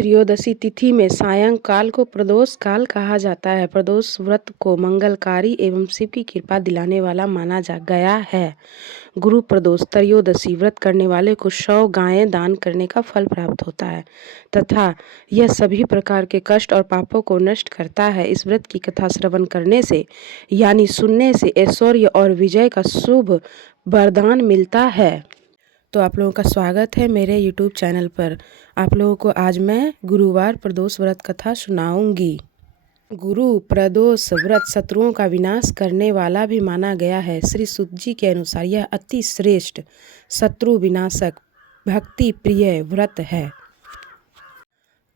त्रयोदशी तिथि में सायंकाल को प्रदोष काल कहा जाता है। प्रदोष व्रत को मंगलकारी एवं शिव की कृपा दिलाने वाला माना गया है। गुरु प्रदोष त्रयोदशी व्रत करने वाले को 100 गायें दान करने का फल प्राप्त होता है तथा यह सभी प्रकार के कष्ट और पापों को नष्ट करता है। इस व्रत की कथा श्रवण करने से यानी सुनने से ऐश्वर्य और विजय का शुभ वरदान मिलता है। तो आप लोगों का स्वागत है मेरे YouTube चैनल पर। आप लोगों को आज मैं गुरुवार प्रदोष व्रत कथा सुनाऊंगी। गुरु प्रदोष व्रत शत्रुओं का विनाश करने वाला भी माना गया है। श्री सुत जी के अनुसार यह अति श्रेष्ठ शत्रु विनाशक भक्ति प्रिय व्रत है।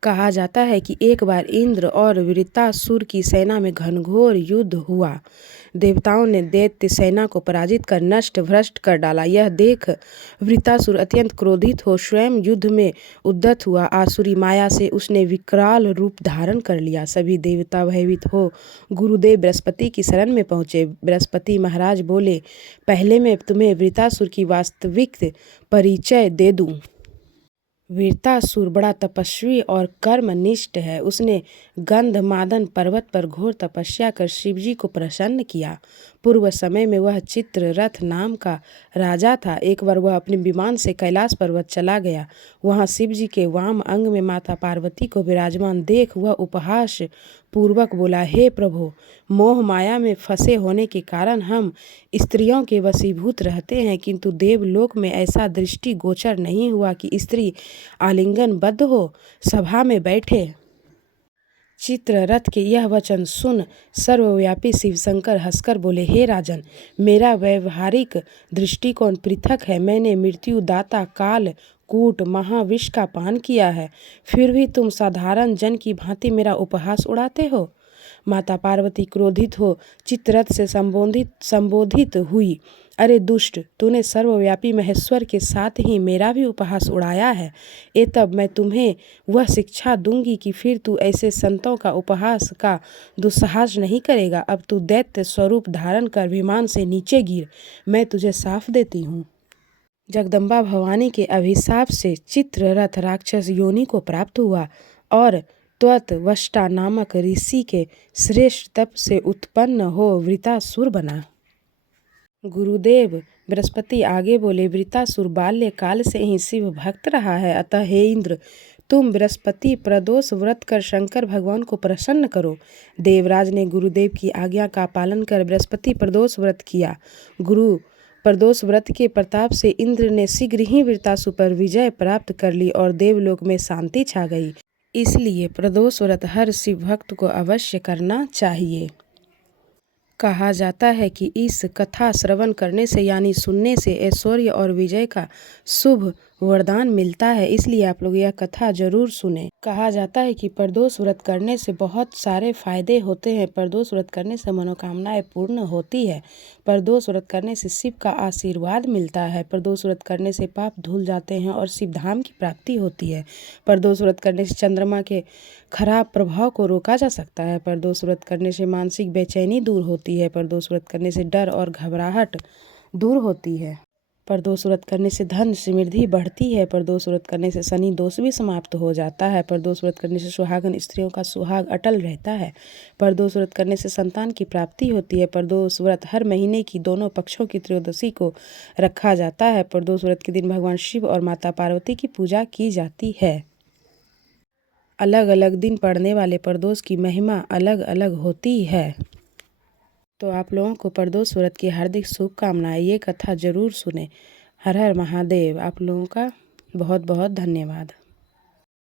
कहा जाता है कि एक बार इंद्र और वृत्तासुर की सेना में घनघोर युद्ध हुआ। देवताओं ने दैत्य सेना को पराजित कर नष्ट भ्रष्ट कर डाला। यह देख वृत्तासुर अत्यंत क्रोधित हो स्वयं युद्ध में उद्यत हुआ। आसुरी माया से उसने विकराल रूप धारण कर लिया। सभी देवता भयभीत हो गुरुदेव बृहस्पति की शरण में पहुँचे। बृहस्पति महाराज बोले, पहले मैं तुम्हें वृत्तासुर की वास्तविक परिचय दे दूँ। वृत्तासुर बड़ा तपस्वी और कर्मनिष्ठ है। उसने गंधमादन पर्वत पर घोर तपस्या कर शिवजी को प्रसन्न किया। पूर्व समय में वह चित्ररथ नाम का राजा था। एक बार वह अपने विमान से कैलाश पर्वत चला गया। वहां शिवजी के वाम अंग में माता पार्वती को विराजमान देख वह उपहास पूर्वक बोला, हे प्रभु, मोह माया में फंसे होने के कारण हम स्त्रियों के वशीभूत रहते हैं, किंतु देवलोक में ऐसा दृष्टि गोचर नहीं हुआ कि स्त्री आलिंगनबद्ध हो सभा में बैठे। चित्ररथ के यह वचन सुन सर्वव्यापी शिवशंकर हंसकर बोले, हे राजन, मेरा व्यवहारिक दृष्टिकोण पृथक है। मैंने मृत्यु दाता काल कूट महाविष का पान किया है, फिर भी तुम साधारण जन की भांति मेरा उपहास उड़ाते हो। माता पार्वती क्रोधित हो चित्ररथ से संबोधित हुई, अरे दुष्ट, तूने सर्वव्यापी महेश्वर के साथ ही मेरा भी उपहास उड़ाया है। तब मैं तुम्हें वह शिक्षा दूंगी कि फिर तू ऐसे संतों का उपहास का दुस्साहस नहीं करेगा। अब तू दैत्य स्वरूप धारण कर विमान से नीचे गिर, मैं तुझे साफ देती हूँ। जगदम्बा भवानी के अभिशाप से चित्ररथ राक्षस योनि को प्राप्त हुआ और त्वष्टा नामक ऋषि के श्रेष्ठ तप से उत्पन्न हो वृत्तासुर बना। गुरुदेव बृहस्पति आगे बोले, वृत्तासुर बाल्यकाल से ही शिव भक्त रहा है, अतः हे इंद्र, तुम बृहस्पति प्रदोष व्रत कर शंकर भगवान को प्रसन्न करो। देवराज ने गुरुदेव की आज्ञा का पालन कर बृहस्पति प्रदोष व्रत किया। गुरु प्रदोष व्रत के प्रताप से इंद्र ने शीघ्र ही वृत्तासुर पर विजय प्राप्त कर ली और देवलोक में शांति छा गई। इसलिए प्रदोष व्रत हर शिव भक्त को अवश्य करना चाहिए। कहा जाता है कि इस कथा श्रवण करने से यानी सुनने से ऐश्वर्य और विजय का शुभ वरदान मिलता है, इसलिए आप लोग यह कथा जरूर सुने। कहा जाता है कि प्रदोष व्रत करने से बहुत सारे फायदे होते हैं। प्रदोष व्रत करने से मनोकामनाएं पूर्ण होती है। प्रदोष व्रत करने से शिव का आशीर्वाद मिलता है। प्रदोष व्रत करने से पाप धुल जाते हैं और शिव धाम की प्राप्ति होती है। प्रदोष व्रत करने से चंद्रमा के खराब प्रभाव को रोका जा सकता है। प्रदोष व्रत करने से मानसिक बेचैनी दूर होती है। प्रदोष व्रत करने से डर और घबराहट दूर होती है। प्रदोष व्रत करने से धन समृद्धि बढ़ती है। प्रदोष व्रत करने से शनि दोष भी समाप्त हो जाता है। प्रदोष व्रत करने से सुहागन स्त्रियों का सुहाग अटल रहता है। प्रदोष व्रत करने से संतान की प्राप्ति होती है। प्रदोष व्रत हर महीने की दोनों पक्षों की त्रयोदशी को रखा जाता है। प्रदोष व्रत के दिन भगवान शिव और माता पार्वती की पूजा की जाती है। अलग अलग दिन पड़ने वाले प्रदोष की महिमा अलग अलग होती है। तो आप लोगों को प्रदोष व्रत की हार्दिक शुभकामनाएं। ये कथा जरूर सुने। हर हर महादेव। आप लोगों का बहुत बहुत धन्यवाद।